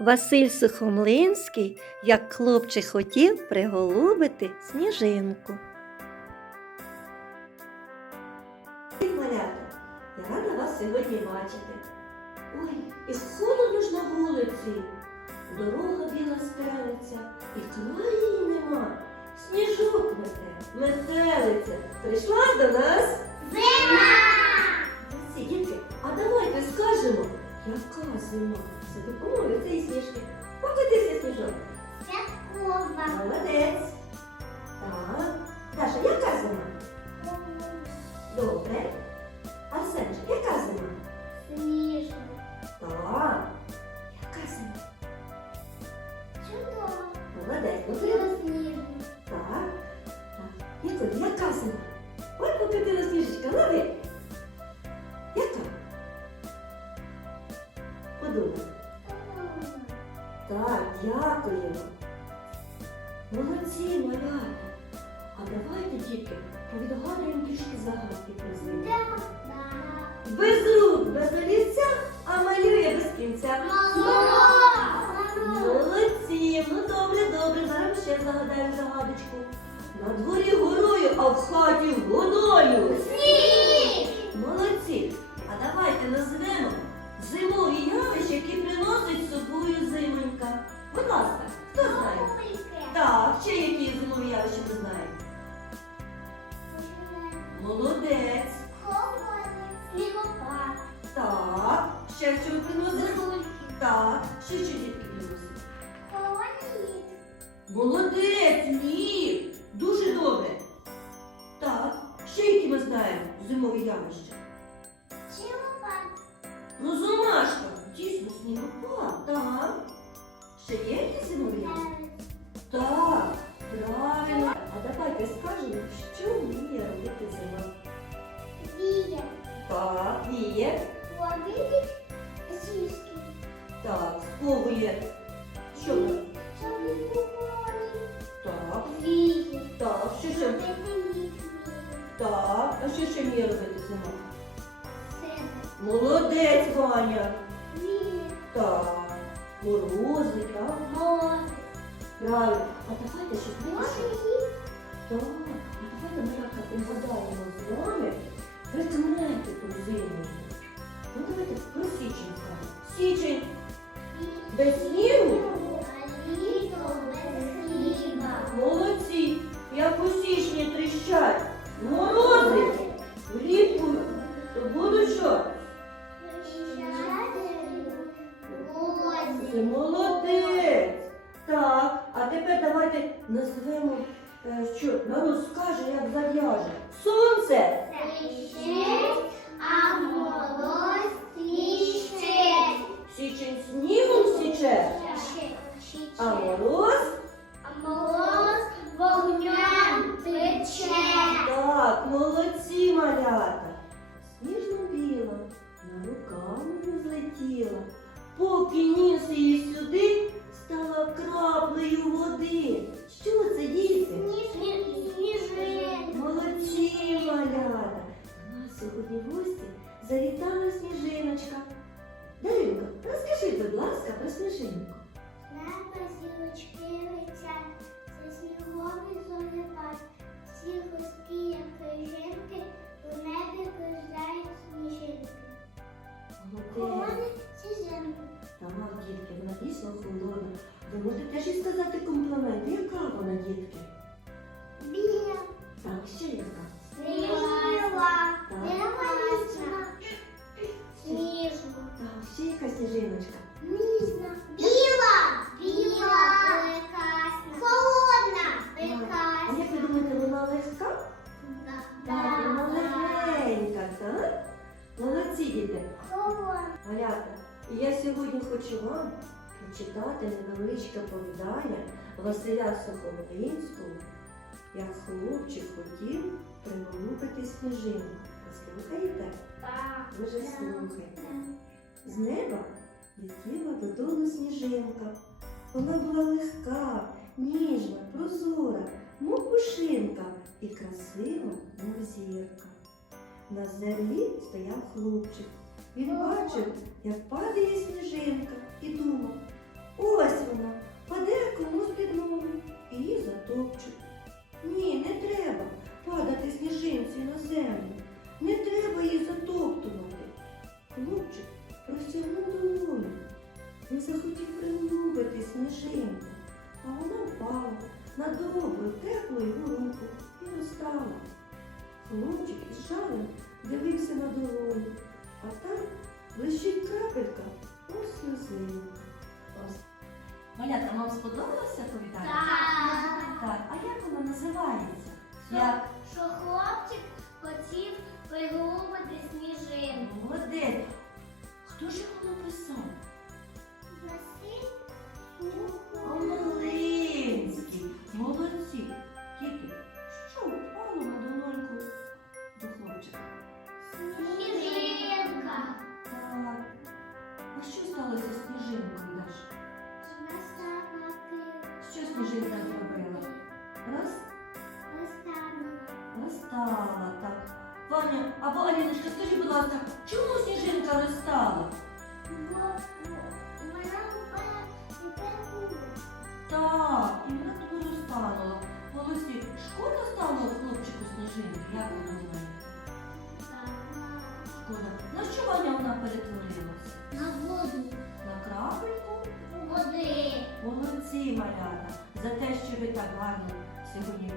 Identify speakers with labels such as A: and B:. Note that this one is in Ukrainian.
A: Василь Сухомлинський, як хлопчик хотів приголубити сніжинку. Малята, я рада вас сьогодні бачити. Ой, і холодно ж на вулиці. Дорога біла стелиться, і краю її нема. Сніжок мете, метелиця. Прийшла до нас.
B: Зима!
A: Яка зима? За допомогою цієї сніжки. Покотися сніжок. Молодець. Так. Даша, яка зима? Добре. Арсенчик, трішки загадки про. Без рук, без олівця, а малює без кінця. Молодці, ну добре, добре, зараз ще загадаємо загадочку. На дворі горою, Молодець. Так, ще що приносить? Так, ще що дітки приносить? Молодець, ні. Дуже добре. Так, ще які ми знаємо зимові явища? Розумашка, дійсно снігопад, так. Ще є якісь зимові явища? Давайте що вміє робити зима. Так, віє. Так, сковує. Що? вона? Так, так, що ще? Так, а що ще вміє робити зима? Молодець, Ваня. Так, морози, так. Правильно. А давайте ще знаєте, Так, давайте ми так пригадаємо з вами прикмети зиму. Ну давайте про січень скажемо. Січень
B: без снігу?
A: Молодці. Як у січні тріщать. Морози. Влітку. То будуть що?
B: Молодець.
A: Так, а тепер давайте назвемо, що народ скаже, як зав'яже. Сонце. Січень снігом січе, а мороз Так, молодці малята. Сніжно-біла, на руками не злетіла. Поки ніс її сюди, сьогодні в гості завітала сніжиночка. Даринко, розкажи, будь ласка, про сніжинку.
B: Небо зірочки летять, це сніговий зорепад. Всі густі, як крижинки, у небі кружляють сніжинки.
A: Холоне
B: ці землі.
A: Дітки, вона дійсно холодна. Ви можете теж і сказати комплімент. Яка вона, дітки? І я сьогодні хочу вам прочитати невеличке повідання Василя Сухомлинського, як хлопчик хотів приголубити сніжинку. Послухаєте?
C: Так.
A: Ви же слухайте. З неба летіла додолу сніжинка. Вона була легка, ніжна, прозора, мов пушинка і красива, мов зірка. На землі стояв хлопчик. Він бачив, як падає сніжинка, і думав, ось вона паде комусь під ноги і її затопчуть. Ні, не треба падати сніжинці на землю. Не треба її затоптувати. Хлопчик простягнув долоню. Він захотів прилюбити сніжинку, а вона впала на добру, теплу його руку і розтала. Хлопчик із жалем дивився на долоню а там блищить крапелька ось сльозинка. Малята, вам сподобалося повідання?
C: Так.
A: Так, а як воно називається? Що? Як?
C: Що хлопчик хотів приголубити сніжинку.
A: Молодець. Хто ж його написав?
B: Василь Омелинський.
A: Молодці. Діти, що впало на долоньку до хлопчика?
B: Сніжинка.
A: Сніжинкою, Даш? Що сніжинка зробила? Раз, розстала, так. Ваня, або Аліночка, скажи, будь ласка, чому сніжинка розстала? Так, і вона тому розтанула. Голосі, шкода стало хлопчику сніжинки, як ви думаєте? Шкода. На що Ваня вона перетворилася?
B: На воду.
A: На крапельку?
B: Води.
A: Молодці, малята, за те, що ви так гарно сьогодні